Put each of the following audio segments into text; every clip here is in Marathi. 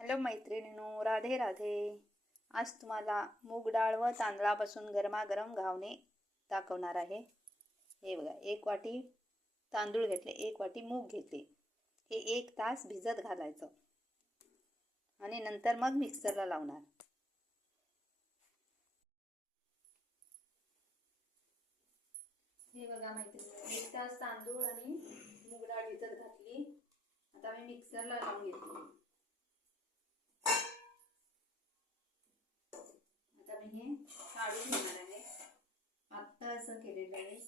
हॅलो मैत्रिणीनो राधे राधे. आज तुम्हाला मूग डाळ व तांदळापासून गरमागरम घावणे दाखवणार आहे. हे बघा एक वाटी तांदूळ घेतले एक वाटी मूग घेतले. हे एक तास भिजत घालायचं. आणि नंतर मग मिक्सरला लावणार. हे बघा मैत्रिणी एक तास तांदूळ आणि मूग डाळ भिजत घातली. आता मी मिक्सरला लावून घेतली हे काढून घेणार आहे. आत्ता असं केलेलं आहे.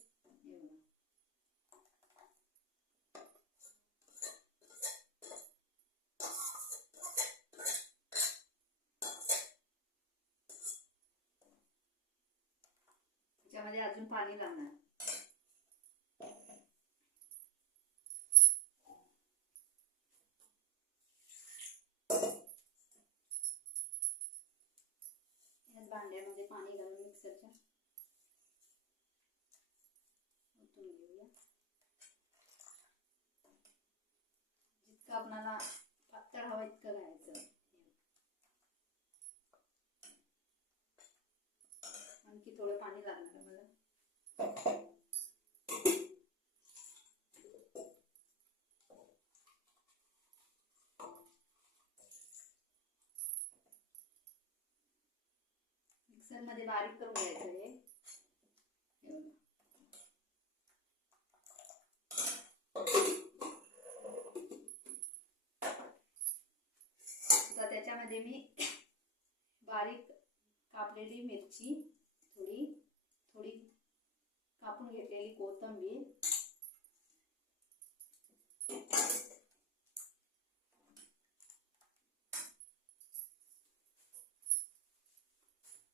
त्याच्यामध्ये अजून पाणी लावणार भांड्यामध्ये पाणी घालून मिक्सरच्या. ओतून घेऊया. जितकं आपणाला पातळ हवं इतकं घालायचं. आणखी थोडं पाणी लागणार मला. मिक्सरमध्ये बारीक करून घ्यायचं हे. त्याच्यामध्ये मी बारीक कापलेली मिरची थोडी थोडी कापून घेतलेली कोथिंबीर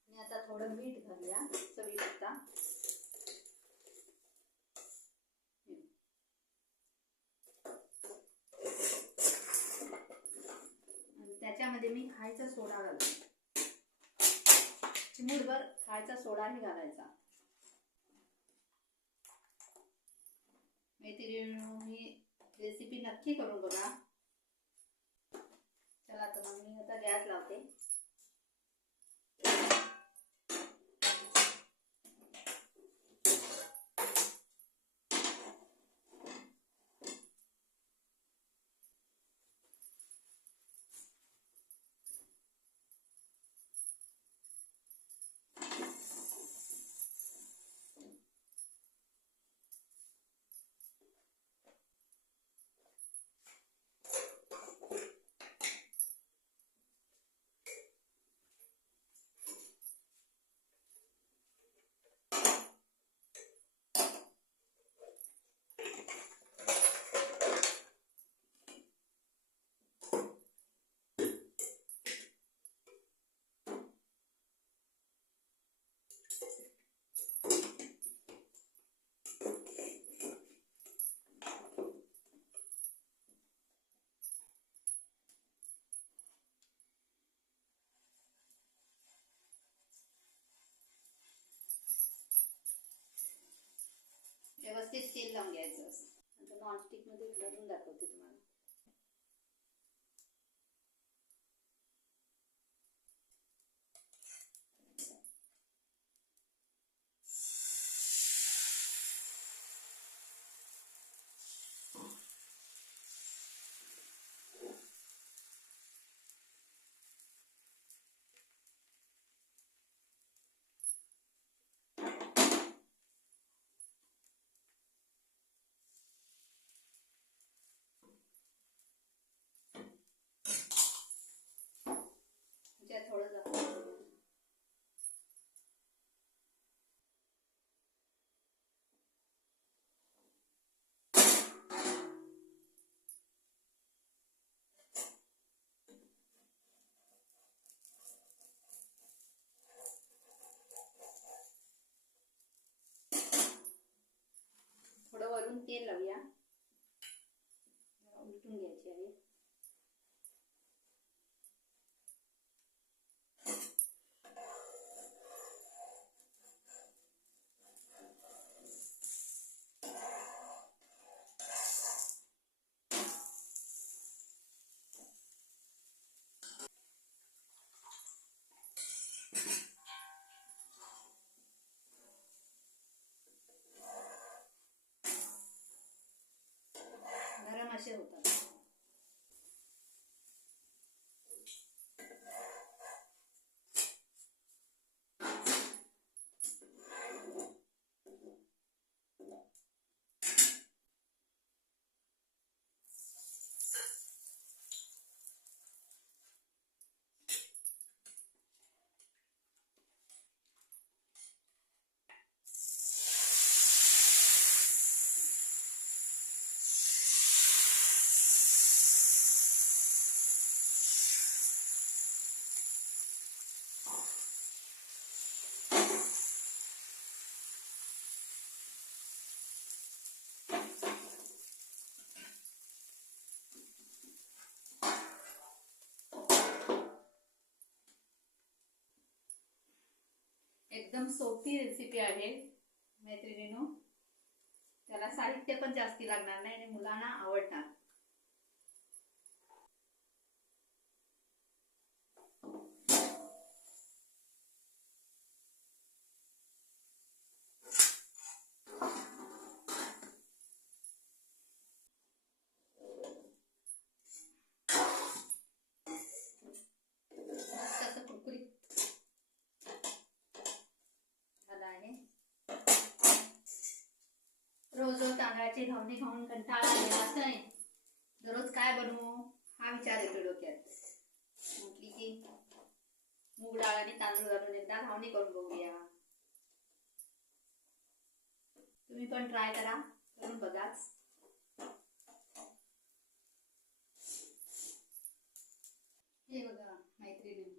आणि आता थोडं मीठ घालूया. चवी आणि त्याच्यामध्ये मी खायचा सोडा घालतो. चिमूटभर खायचा सोडाही घालायचा. मेथी ही रेसिपी नक्की करून बघा. चला तर मग मी आता गॅस लावते. व्यवस्थित तेल लावून घ्यायचं असं. नंतर नॉनस्टिकमध्ये घालून दाखवते तुम्हाला त्याच्यात थोडं दाखवते थोडं वरून तेल लावूया उलटून घ्यायची आहे असे होतात एकदम सोपी रेसिपी आहे मैत्रिणीनो. त्याला साहित्य पण जास्ती लागणार नाही आणि मुलांना आवडणार मस्त असं कुरकुरीत झालं आहे रोज रोज तांदळाची खाऊन कंटाळा आलेला असं दररोज काय बनवू? हा विचार येतो डोक्यात. म्हटली की मूग डाळ आणि तांदूळ घालून एकदा घावणी करून बघूया. तुम्ही पण ट्राय करा. करून बघाच. हे बघा मैत्रिणी.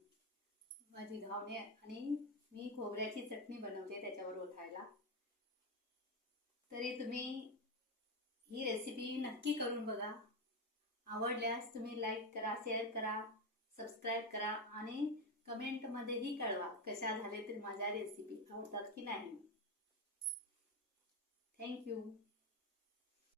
माझी घावणे आणि मी खोबऱ्याची चटणी बनवते त्याच्यावर ओठायला तरी तुम्ही ही रेसिपी नक्की करून बघा. आवडल्यास तुम्ही लाईक करा शेअर करा सबस्क्राईब करा आणि कमेंटमध्येही कळवा कशा झाले तरी माझ्या रेसिपी आवडतात की नाही. थँक्यू